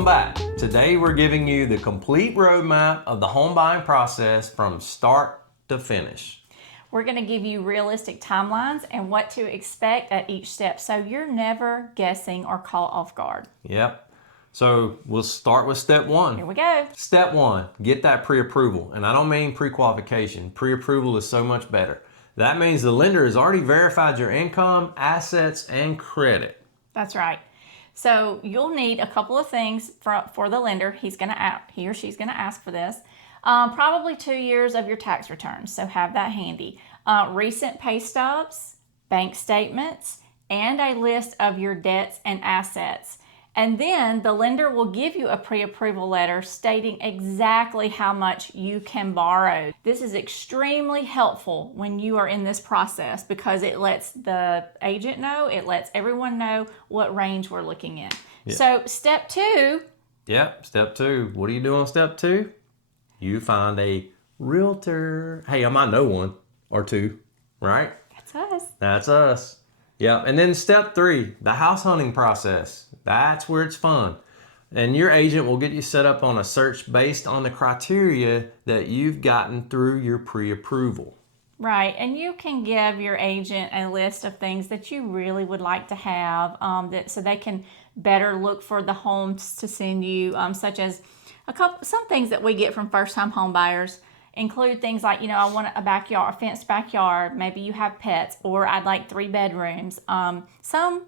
Welcome back. Today we're giving you the complete roadmap of the home buying process from start to finish. We're going to give you realistic timelines and what to expect at each step so you're never guessing or caught off guard. Yep. So we'll start with step one. Here we go. Step one, get that pre-approval. And I don't mean pre-qualification. Pre-approval is so much better. That means the lender has already verified your income, assets, and credit. That's right. So you'll need a couple of things for the lender. He or she's going to ask for this. Probably 2 years of your tax returns, so have that handy. Recent pay stubs, bank statements, and a list of your debts and assets. And then the lender will give you a pre-approval letter stating exactly how much you can borrow. This is extremely helpful when you are in this process because it lets the agent know, it lets everyone know what range we're looking in. Yeah. So step two. Yep, step two. What do you do on step two? You find a realtor. Hey, I might know one or two, right? That's us. That's us. Yep. And then step three, the house hunting process. That's where it's fun. And your agent will get you set up on a search based on the criteria that you've gotten through your pre-approval. Right. And you can give your agent a list of things that you really would like to have so they can better look for the homes to send you, such as some things that we get from first-time home buyers include things like, I want a backyard, a fenced backyard. Maybe you have pets, or I'd like 3 bedrooms. Some,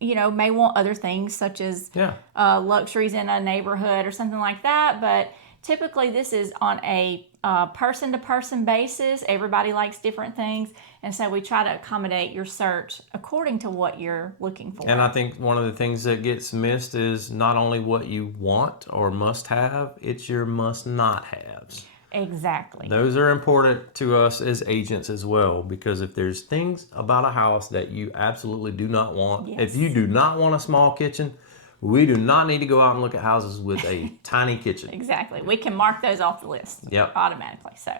may want other things such as luxuries in a neighborhood or something like that. But typically this is on a person-to-person basis. Everybody likes different things. And so we try to accommodate your search according to what you're looking for. And I think one of the things that gets missed is not only what you want or must have, it's your must not haves. Exactly. Those are important to us as agents as well, because if there's things about a house that you absolutely do not want, if you do not want a small kitchen, we do not need to go out and look at houses with a tiny kitchen. Exactly. We can mark those off the list automatically. So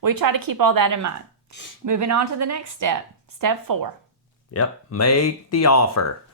we try to keep all that in mind. Moving on to the next step, step 4. Yep. Make the offer.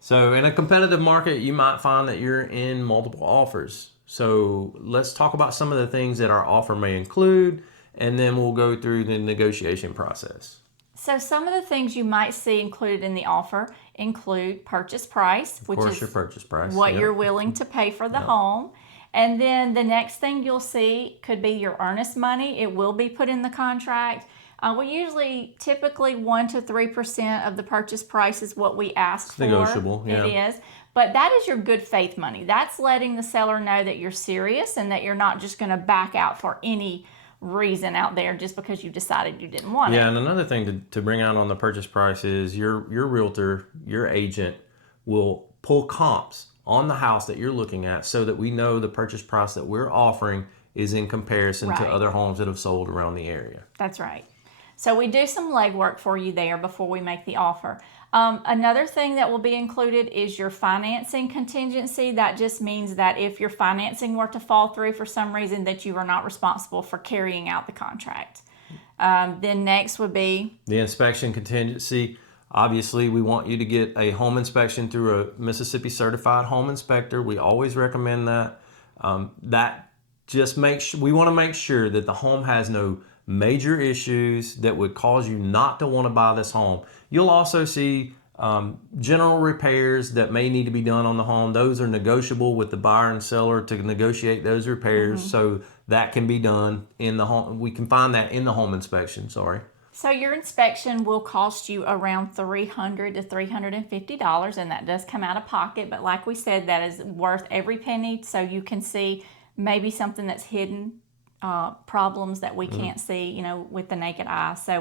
So in a competitive market, you might find that you're in multiple offers. So let's talk about some of the things that our offer may include, and then we'll go through the negotiation process. So some of the things you might see included in the offer include purchase price, which is your purchase price, what you're willing to pay for the home. And then the next thing you'll see could be your earnest money. It will be put in the contract. We typically 1 to 3% of the purchase price is what we ask for. Negotiable, yeah. It is. But that is your good faith money. That's letting the seller know that you're serious and that you're not just going to back out for any reason out there just because you decided you didn't want it. Yeah, and another thing to bring out on the purchase price is your realtor, your agent, will pull comps on the house that you're looking at so that we know the purchase price that we're offering is in comparison to other homes that have sold around the area. That's right. So we do some legwork for you there before we make the offer. Another thing that will be included is your financing contingency. That just means that if your financing were to fall through for some reason, that you are not responsible for carrying out the contract. Then next would be the inspection contingency. Obviously, we want you to get a home inspection through a Mississippi certified home inspector. We always recommend that. We want to make sure that the home has no major issues that would cause you not to want to buy this home. You'll also see general repairs that may need to be done on the home. Those are negotiable with the buyer and seller to negotiate those repairs, so that can be done in the home. We can find that in the home inspection, So your inspection will cost you around $300 to $350, and that does come out of pocket. But like we said, that is worth every penny, so you can see maybe something that's hidden, problems that we can't see, with the naked eye. So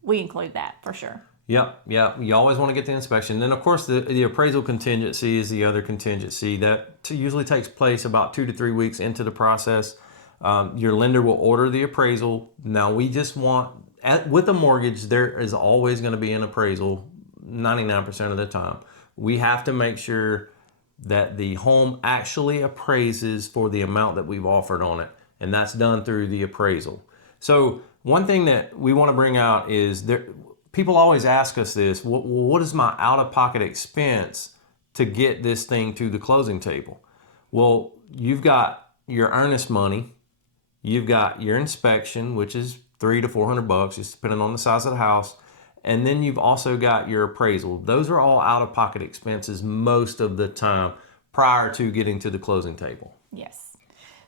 we include that for sure. Yep. You always want to get the inspection. Then, of course, the appraisal contingency is the other contingency that usually takes place about 2 to 3 weeks into the process. Your lender will order the appraisal. Now, we just want, with a mortgage, there is always going to be an appraisal 99% of the time. We have to make sure that the home actually appraises for the amount that we've offered on it. And that's done through the appraisal. So one thing that we want to bring out is people always ask us this, what is my out-of-pocket expense to get this thing to the closing table? Well, you've got your earnest money, you've got your inspection, which is $300 to $400, just depending on the size of the house, and then you've also got your appraisal. Those are all out-of-pocket expenses most of the time prior to getting to the closing table. Yes.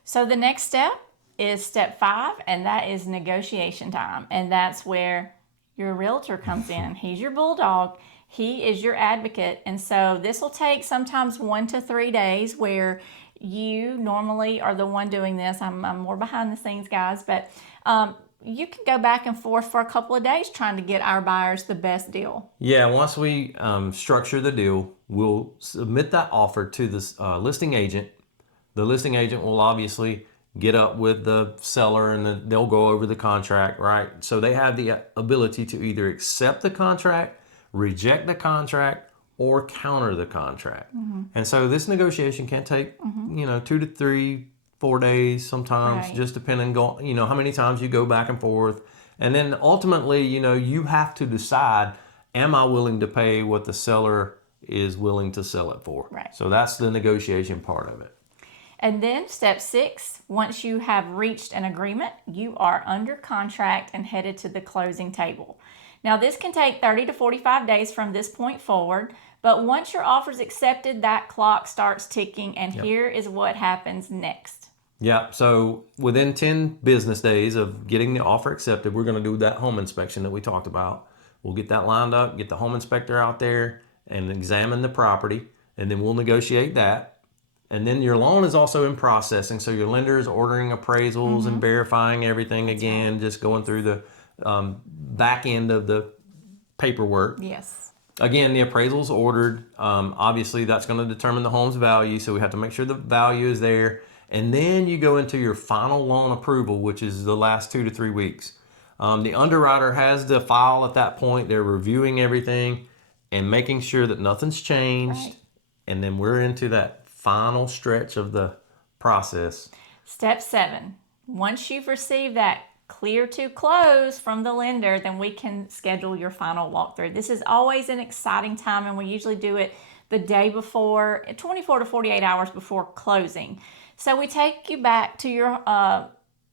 So the next step is step 5, and that is negotiation time. And that's where your realtor comes in. He's your bulldog. He is your advocate. And so this will take sometimes 1 to 3 days, where you normally are the one doing this. I'm more behind the scenes, guys, but you can go back and forth for a couple of days trying to get our buyers the best deal. Yeah, once we structure the deal, we'll submit that offer to the listing agent. The listing agent will obviously get up with the seller, and they'll go over the contract, right? So they have the ability to either accept the contract, reject the contract, or counter the contract. And so this negotiation can take, 2 to 3, 4 days sometimes, Right. just depending on, how many times you go back and forth. And then ultimately, you have to decide, am I willing to pay what the seller is willing to sell it for? Right. So that's the negotiation part of it. And then step 6, once you have reached an agreement, you are under contract and headed to the closing table. Now, this can take 30 to 45 days from this point forward, but once your offer is accepted, that clock starts ticking, and here is what happens next. Yeah, so within 10 business days of getting the offer accepted, we're going to do that home inspection that we talked about. We'll get that lined up, get the home inspector out there and examine the property, and then we'll negotiate that. And then your loan is also in processing, so your lender is ordering appraisals and verifying everything again, just going through the back end of the paperwork. Yes. Again, the appraisal's ordered. Obviously, that's going to determine the home's value, so we have to make sure the value is there. And then you go into your final loan approval, which is the last 2 to 3 weeks. The underwriter has the file at that point. They're reviewing everything and making sure that nothing's changed. Right. And then we're into that final stretch of the process. Step 7, once you've received that clear to close from the lender, then we can schedule your final walkthrough. This is always an exciting time, and we usually do it the day before, 24 to 48 hours before closing. So we take you back to your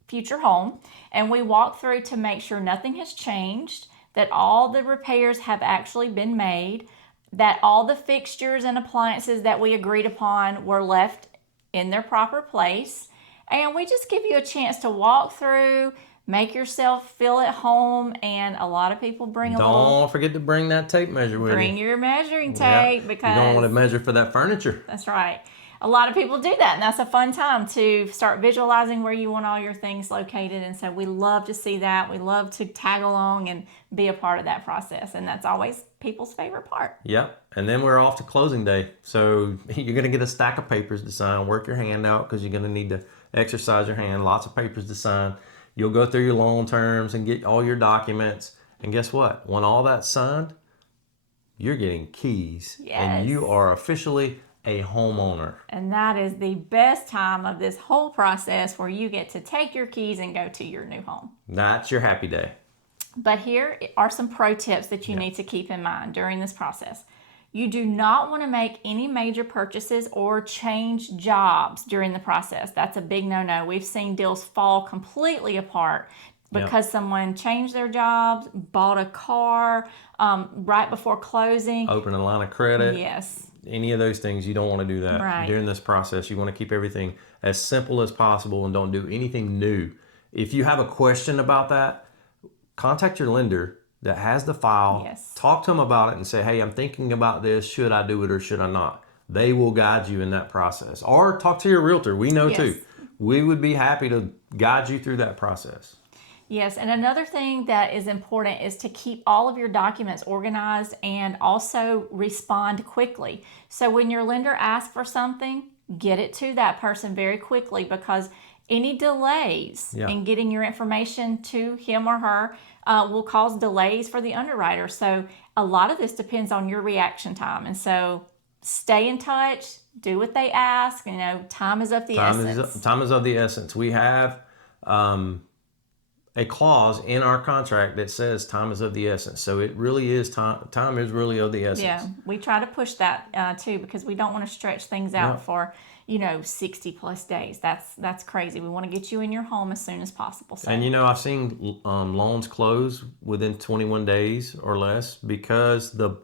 future home, and we walk through to make sure nothing has changed, that all the repairs have actually been made, that all the fixtures and appliances that we agreed upon were left in their proper place. And we just give you a chance to walk through, make yourself feel at home, and a lot of people bring a little... Don't forget to bring that tape measure with you. Bring your measuring tape, because... You don't want to measure for that furniture. That's right. A lot of people do that, and that's a fun time to start visualizing where you want all your things located. And so we love to see that. We love to tag along and be a part of that process, and that's always people's favorite part. Yep. And then we're off to closing day. So you're going to get a stack of papers to sign. Work your hand out, because you're going to need to exercise your hand. Lots of papers to sign. You'll go through your loan terms and get all your documents. And guess what? When all that's signed, you're getting keys. Yes. And you are officially a homeowner. And that is the best time of this whole process, where you get to take your keys and go to your new home. That's your happy day. But here are some pro tips that you need to keep in mind during this process. You do not want to make any major purchases or change jobs during the process. That's a big no-no. We've seen deals fall completely apart because someone changed their jobs, bought a car right before closing. Open a line of credit. Yes. Any of those things, you don't want to do that. Right. During this process. You want to keep everything as simple as possible and don't do anything new. If you have a question about that, contact your lender that has the file. Yes. Talk to them about it and say, hey, I'm thinking about this. Should I do it or should I not? They will guide you in that process. Or talk to your realtor. We know too. We would be happy to guide you through that process. Yes, and another thing that is important is to keep all of your documents organized and also respond quickly. So when your lender asks for something, get it to that person very quickly, because any delays in getting your information to him or her will cause delays for the underwriter. So a lot of this depends on your reaction time. And so stay in touch, do what they ask. Time is of the essence. Time is of the essence. We have a clause in our contract that says time is of the essence. So it really is time. Time is really of the essence. Yeah, we try to push that too, because we don't want to stretch things out for 60 plus days. That's crazy. We want to get you in your home as soon as possible. So. And I've seen loans close within 21 days or less because the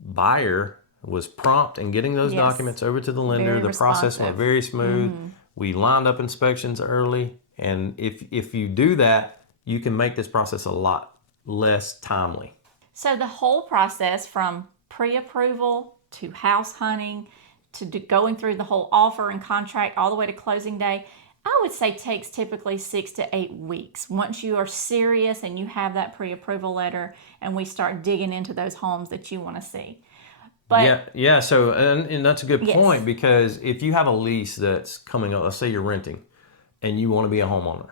buyer was prompt in getting those documents over to the lender. Very the process went responsive. very smooth. We lined up inspections early, and if you do that, you can make this process a lot less timely. So the whole process from pre-approval to house hunting to going through the whole offer and contract all the way to closing day, I would say takes typically 6 to 8 weeks. Once you are serious and you have that pre-approval letter and we start digging into those homes that you want to see. But yeah. So, and that's a good Yes. point, because if you have a lease that's coming up, let's say you're renting and you want to be a homeowner.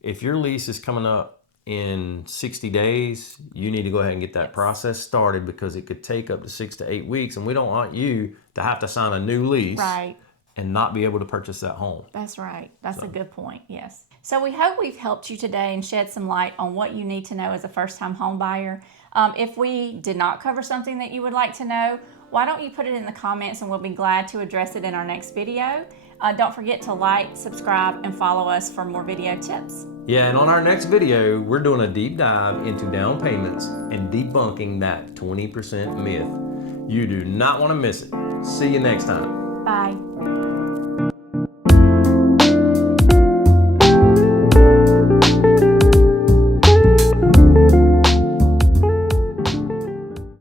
If your lease is coming up in 60 days, you need to go ahead and get that process started, because it could take up to 6 to 8 weeks, and we don't want you to have to sign a new lease Right. and not be able to purchase that home. That's right. That's a good point. Yes. So we hope we've helped you today and shed some light on what you need to know as a first-time home buyer. If we did not cover something that you would like to know, why don't you put it in the comments and we'll be glad to address it in our next video. Don't forget to like, subscribe, and follow us for more video tips. Yeah, and on our next video, we're doing a deep dive into down payments and debunking that 20% myth. You do not want to miss it. See you next time. Bye.